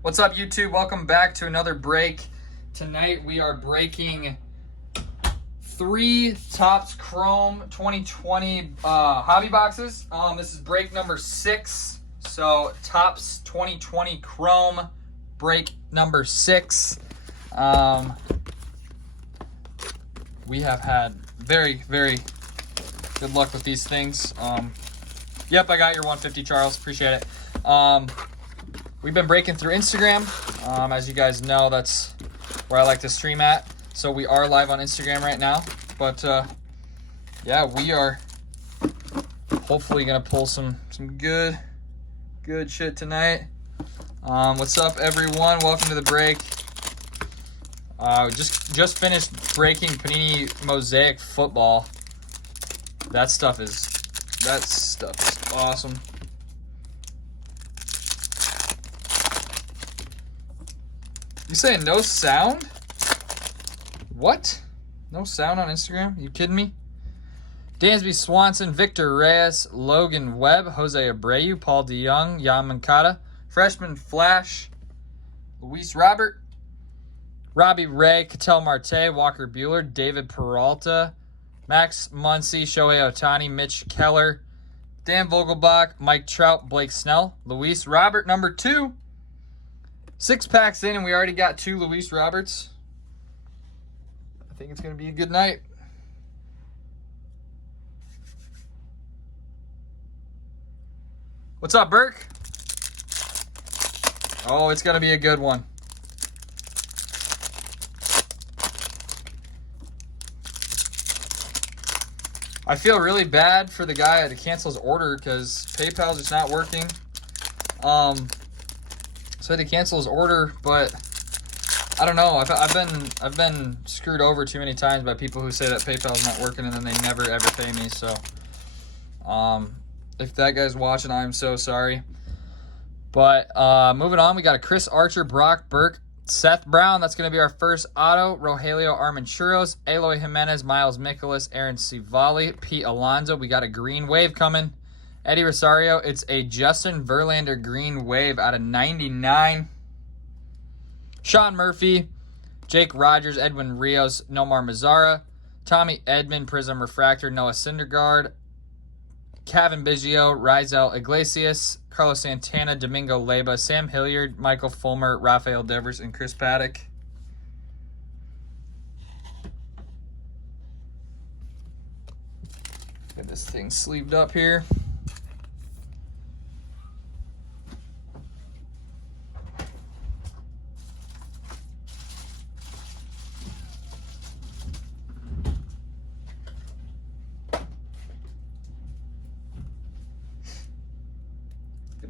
What's up, YouTube? Welcome back to another break. Tonight we are breaking 3 Topps Chrome 2020 hobby boxes. This is break number 6. So Topps 2020 Chrome break number 6. We have had very good luck with these things. Yep, I got your 150, Charles. Appreciate it. We've been breaking through Instagram. As you guys know, that's where I like to stream at. So we are live on Instagram right now. But yeah, we are hopefully gonna pull some good shit tonight. What's up, everyone? Welcome to the break. Just finished breaking Panini Mosaic Football. That stuff is awesome. You saying no sound? What? No sound on Instagram? You kidding me? Dansby Swanson, Victor Reyes, Logan Webb, Jose Abreu, Paul DeYoung, Jan Moncada, Freshman Flash, Luis Robert, Robbie Ray, Ketel Marte, Walker Buehler, David Peralta, Max Muncy, Shohei Ohtani, Mitch Keller, Dan Vogelbach, Mike Trout, Blake Snell, Luis Robert, number 2. 6 packs in, and we already got 2 Luis Roberts. I think it's going to be a good night. What's up, Burke? Oh, it's going to be a good one. I feel really bad for the guy to cancel his order because PayPal's just not working. So I had to cancel his order, but I don't know. I've been screwed over too many times by people who say that PayPal's not working and then they never ever pay me. So, if that guy's watching, I'm so sorry. But moving on, we got a Chris Archer, Brock Burke, Seth Brown. That's going to be our first auto. Rogelio Armenchuros, Eloy Jimenez, Miles Mikolas, Aaron Civali, Pete Alonso. We got a green wave coming. Eddie Rosario, it's a Justin Verlander green wave out of 99. Sean Murphy, Jake Rogers, Edwin Rios, Nomar Mazara, Tommy Edman, Prism Refractor, Noah Syndergaard, Kevin Biggio, Rizel Iglesias, Carlos Santana, Domingo Leyba, Sam Hilliard, Michael Fulmer, Rafael Devers, and Chris Paddock. Get this thing sleeved up here.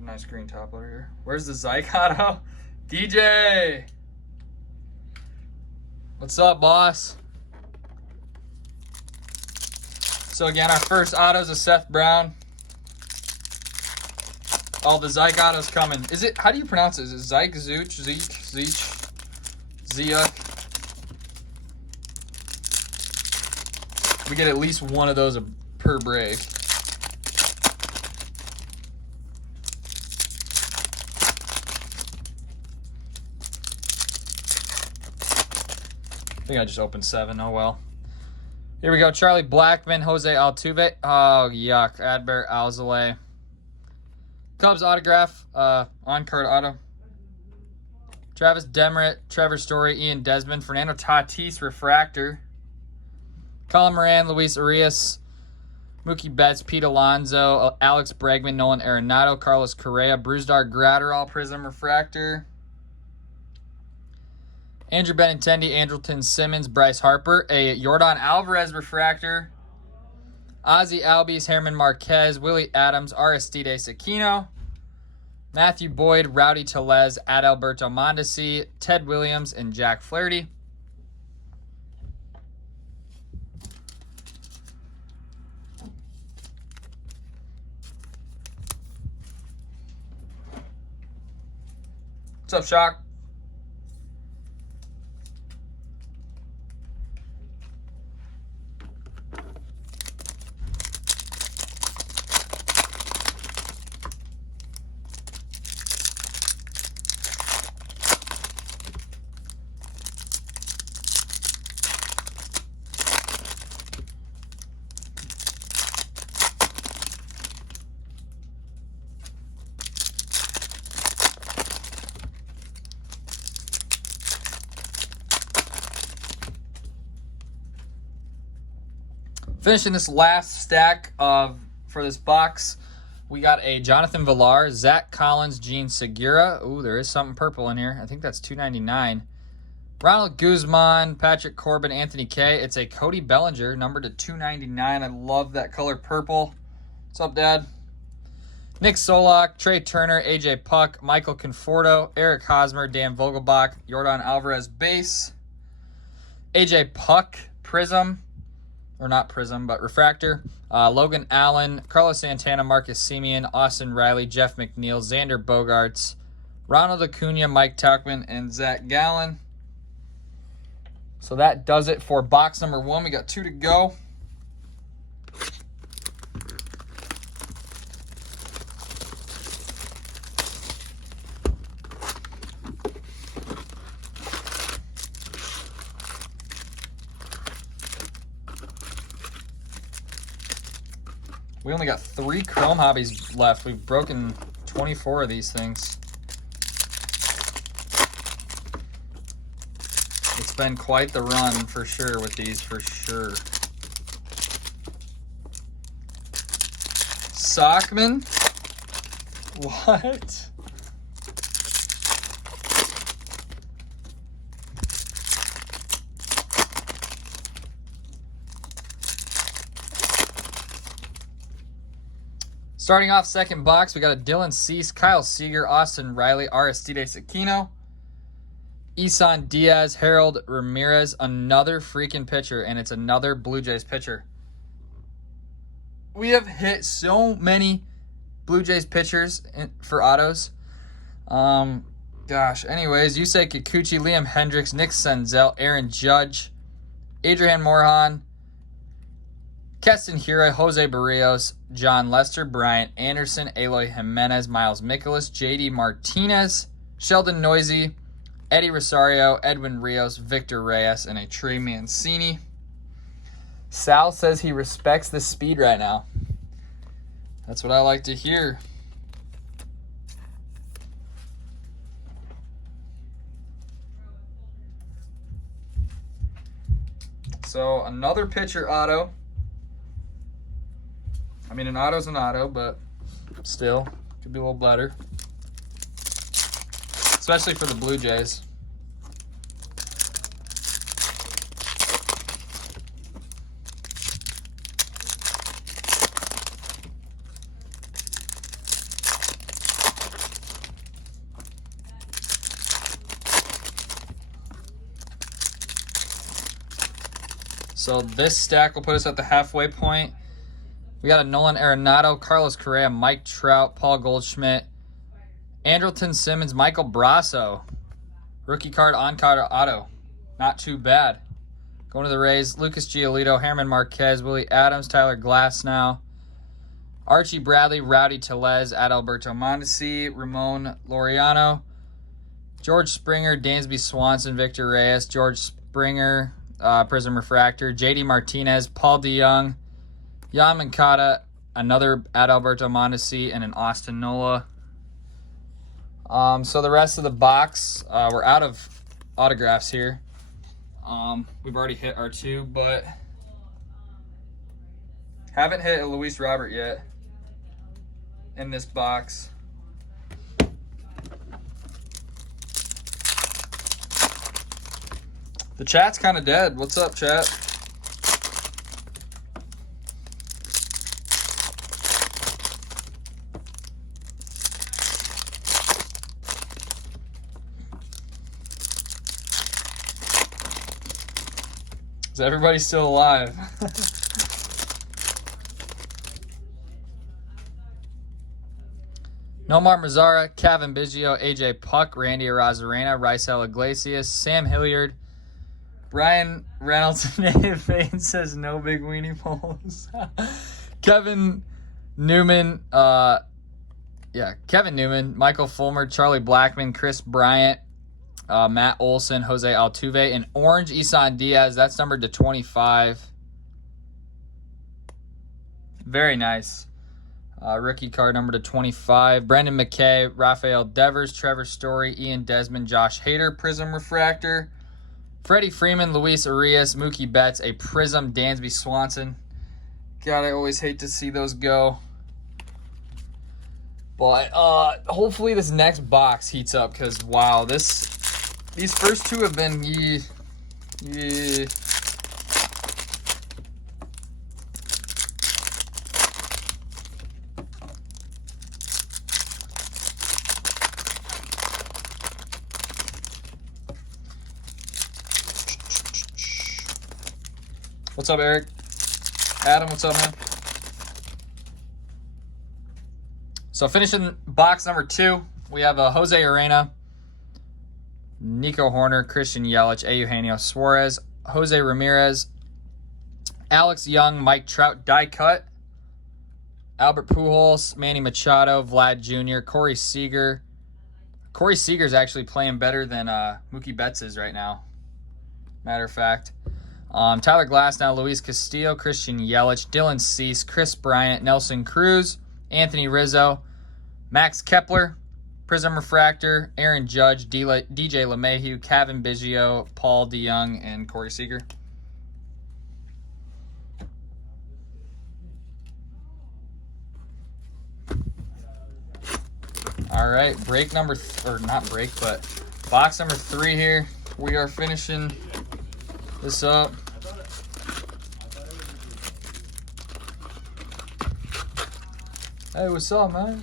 Nice green top over here. Where's the Zycotto? DJ! What's up, boss? So again, our first auto's a Seth Brown. All the Zycotto's coming. Is it, how do you pronounce it? Is it Zyke, Zooch, Zeech, Ziuk? We get at least one of those per break. I think I just opened 7. Oh, well. Here we go. Charlie Blackmon, Jose Altuve. Oh, yuck. Adbert Alzolay. Cubs autograph. On-card auto. Travis Demeritte, Trevor Story, Ian Desmond, Fernando Tatis refractor. Colin Moran, Luis Arias, Mookie Betts, Pete Alonso, Alex Bregman, Nolan Arenado, Carlos Correa, Brusdar Graterol Prism refractor. Andrew Benintendi, Andrelton Simmons, Bryce Harper, a Yordan Alvarez refractor, Ozzy Albies, Herman Marquez, Willie Adams, Aristides Aquino, Matthew Boyd, Rowdy Tellez, Adalberto Mondesi, Ted Williams, and Jack Flaherty. What's up, Shock? Finishing this last stack for this box, we got a Jonathan Villar, Zach Collins, Gene Segura. Ooh, there is something purple in here. I think that's $2.99. Ronald Guzman, Patrick Corbin, Anthony K. It's a Cody Bellinger, numbered to $2.99. I love that color purple. What's up, Dad? Nick Solak, Trey Turner, AJ Puck, Michael Conforto, Eric Hosmer, Dan Vogelbach, Yordan Alvarez base, AJ Puck, Prism, or not Prism, but Refractor, Logan Allen, Carlos Santana, Marcus Semien, Austin Riley, Jeff McNeil, Xander Bogaerts, Ronald Acuna, Mike Tauchman, and Zach Gallen. So that does it for box number 1. We got 2 to go. We only got 3 Chrome Hobbies left. We've broken 24 of these things. It's been quite the run for sure with these, for sure. Sockman? What? Starting off second box, we got a Dylan Cease, Kyle Seager, Austin Riley, Aristides Aquino, Isan Diaz, Harold Ramirez, another freaking pitcher, and it's another Blue Jays pitcher. We have hit so many Blue Jays pitchers for autos. Gosh, anyways, Yusei Kikuchi, Liam Hendricks, Nick Senzel, Aaron Judge, Adrian Morejon, Keston Hiura, Jose Barrios, John Lester, Brian Anderson, Eloy Jimenez, Miles Mikolas, JD Martinez, Sheldon Noisy, Eddie Rosario, Edwin Rios, Victor Reyes, and a Trey Mancini. Sal says he respects the speed right now. That's what I like to hear. So another pitcher auto. I mean, an auto's an auto, but still, could be a little better. Especially for the Blue Jays. So this stack will put us at the halfway point. We got a Nolan Arenado, Carlos Correa, Mike Trout, Paul Goldschmidt, Andrelton Simmons, Michael Brasso. Rookie card, on-card auto. Not too bad. Going to the Rays, Lucas Giolito, Herman Marquez, Willie Adams, Tyler Glasnow, Archie Bradley, Rowdy Tellez, Adalberto Mondesi, Ramon Laureano, George Springer, Dansby Swanson, Victor Reyes, George Springer, Prism Refractor, JD Martinez, Paul DeYoung, Jan Mankata, another Adalberto Mondesi, and an Austin Nola. So the rest of the box, we're out of autographs here. We've already hit our 2, but haven't hit a Luis Robert yet in this box. The chat's kind of dead. What's up, chat? Is everybody still alive? Nomar Mazara, Kevin Biggio, AJ Puck, Randy Arozarena, Raisel Iglesias, Sam Hilliard, Brian Reynolds, Native Fane says no big weenie poles. Kevin Newman, Kevin Newman, Michael Fulmer, Charlie Blackmon, Chris Bryant, Matt Olson, Jose Altuve, and orange Isan Diaz. That's numbered to 25. Very nice. Rookie card number to 25. Brendan McKay, Rafael Devers, Trevor Story, Ian Desmond, Josh Hader, Prism Refractor. Freddie Freeman, Luis Arias, Mookie Betts, a Prism Dansby Swanson. God, I always hate to see those go. But hopefully this next box heats up because wow, these first two have been yeah. What's up, Eric? Adam, what's up, man? So finishing box number 2, we have Jose Urena, Nico Horner, Christian Yelich, Eugenio Suarez, Jose Ramirez, Alex Young, Mike Trout, die cut, Albert Pujols, Manny Machado, Vlad Jr., Corey Seager. Corey Seager's actually playing better than Mookie Betts is right now. Matter of fact. Tyler Glasnow, Luis Castillo, Christian Yelich, Dylan Cease, Chris Bryant, Nelson Cruz, Anthony Rizzo, Max Kepler, Prism Refractor, Aaron Judge, DJ LeMahieu, Kevin Biggio, Paul DeYoung, and Corey Seager. All right, break number, or not break, but box number 3 here. We are finishing this up. Hey, what's up, man?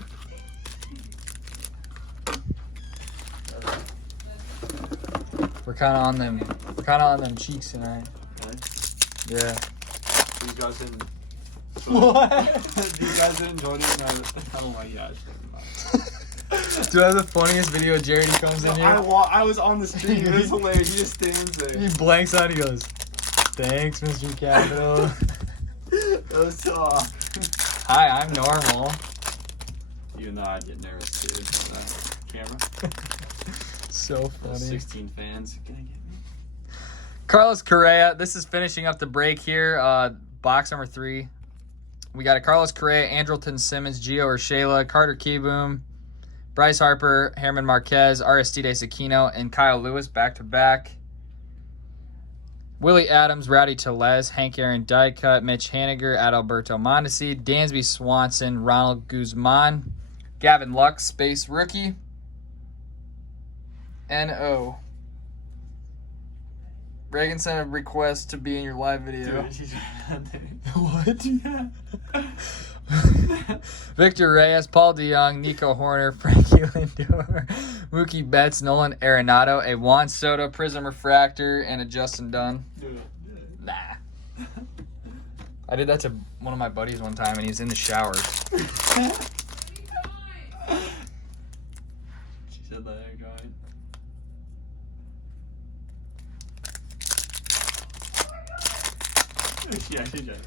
We're kind of on them cheeks tonight. Really? Yeah. These guys didn't. What? These guys didn't join in. Oh my gosh. Do I have the funniest video? Jared comes in here. I was on the stream. It was hilarious. He just stands there. He blanks out. He goes, "Thanks, Mr. Capital." That was so off. Hi, I'm normal. Even though I'd get nervous too. Camera. So funny. 16 fans. Gonna get me. Carlos Correa. This is finishing up the break here. Box number 3. We got a Carlos Correa, Andrelton Simmons, Gio Urshela, Carter Kieboom, Bryce Harper, Herman Marquez, Aristides Aquino, and Kyle Lewis back to back. Willie Adams, Rowdy Tellez, Hank Aaron die cut, Mitch Haniger, Adalberto Mondesi, Dansby Swanson, Ronald Guzman, Gavin Lux, Space Rookie, N.O. Reagan sent a request to be in your live video. Dude, What? Victor Reyes, Paul DeYoung, Nico Horner, Frankie Lindor, Mookie Betts, Nolan Arenado, a Juan Soto, Prism Refractor, and a Justin Dunn. Nah. I did that to one of my buddies one time, and he's in the shower. She said that air drying. Yeah, she did.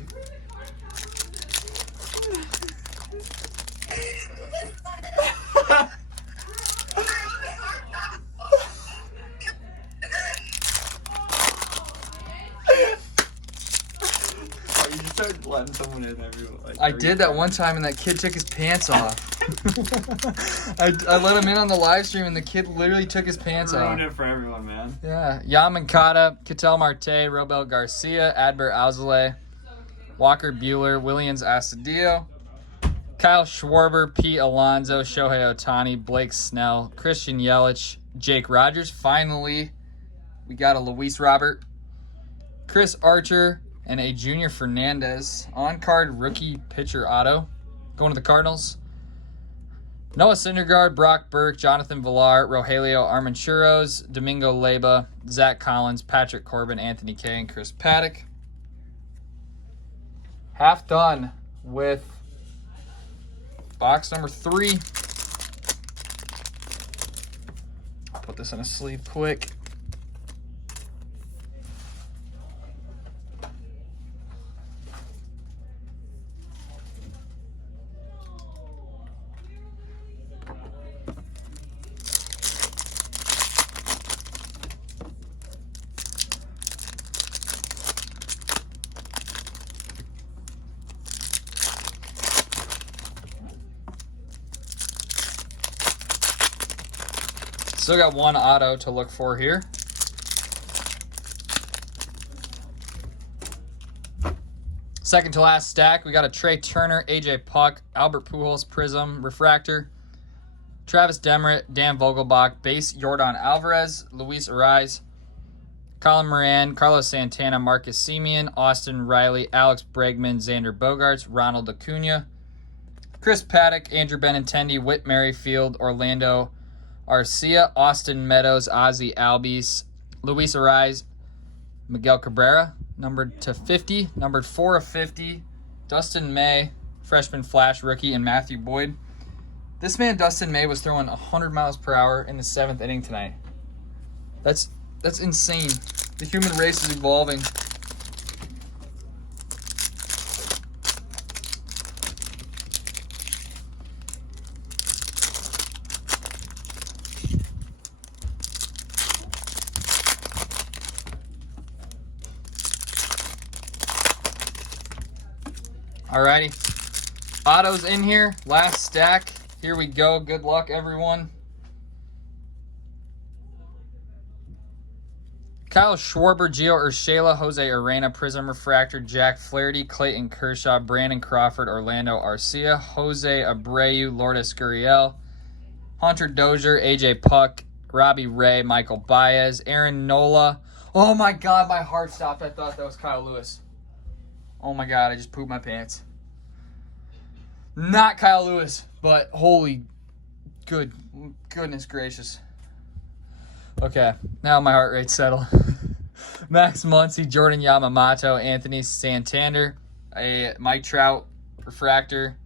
You start letting someone in everyone. Like, I did that one time, and that kid took his pants off. I let him in on the live stream, and the kid literally took his pants off. Ruined it for everyone, man. Yeah. Yamankata, Ketel Marte, Robel Garcia, Adbert Alzolay, Walker Buehler, Williams Astudillo, Kyle Schwarber, Pete Alonso, Shohei Ohtani, Blake Snell, Christian Yelich, Jake Rogers. Finally, we got a Luis Robert, Chris Archer, and a Junior Fernandez. On-card rookie pitcher auto. Going to the Cardinals. Noah Syndergaard, Brock Burke, Jonathan Villar, Rogelio Armenchuros, Domingo Leyba, Zach Collins, Patrick Corbin, Anthony Kay, and Chris Paddock. Half done with box number 3. I'll put this in a sleeve quick. Still got one auto to look for here. Second to last stack, we got a Trey Turner, AJ Puck, Albert Pujols Prism Refractor, Travis Demeritt, Dan Vogelbach, base Jordan Alvarez, Luis Ariz, Colin Moran, Carlos Santana, Marcus Semien, Austin Riley, Alex Bregman, Xander Bogaerts, Ronald Acuna, Chris Paddock, Andrew Benintendi, Whit Merrifield, Orlando Arcia, Austin Meadows, Ozzy Albies, Luis Ariz, Miguel Cabrera, numbered to 50, numbered 4 of 50, Dustin May, freshman flash rookie, and Matthew Boyd. This man, Dustin May, was throwing 100 miles per hour in the 7th inning tonight. That's insane. The human race is evolving. Alrighty. Autos in here. Last stack. Here we go. Good luck, everyone. Kyle Schwarber, Gio Urshela, Jose Arena, Prism Refractor, Jack Flaherty, Clayton Kershaw, Brandon Crawford, Orlando Arcia, Jose Abreu, Lourdes Gurriel, Hunter Dozier, AJ Puck, Robbie Ray, Michael Baez, Aaron Nola. Oh my God, my heart stopped. I thought that was Kyle Lewis. Oh my God, I just pooped my pants. Not Kyle Lewis, but holy goodness gracious. Okay, now my heart rate's settled. Max Muncy, Jordan Yamamoto, Anthony Santander, a Mike Trout Refractor,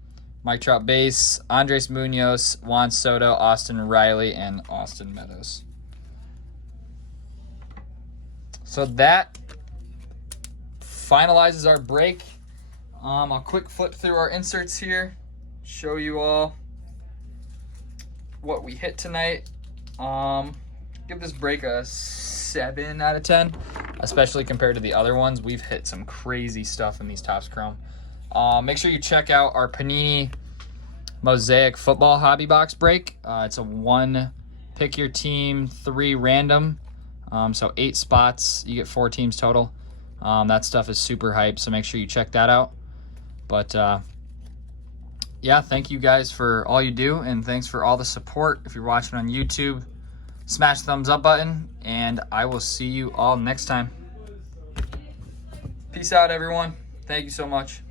Mike Trout base, Andres Munoz, Juan Soto, Austin Riley, and Austin Meadows. So that finalizes our break. I'll quick flip through our inserts here, show you all what we hit tonight. Give this break a 7 out of 10, especially compared to the other ones. We've hit some crazy stuff in these Topps Chrome. Make sure you check out our Panini Mosaic Football Hobby Box break. It's a 1 pick your team, 3 random. So 8 spots, you get 4 teams total. That stuff is super hype, so make sure you check that out. But yeah, thank you guys for all you do, and thanks for all the support. If you're watching on YouTube, smash the thumbs up button, and I will see you all next time. Peace out, everyone. Thank you so much.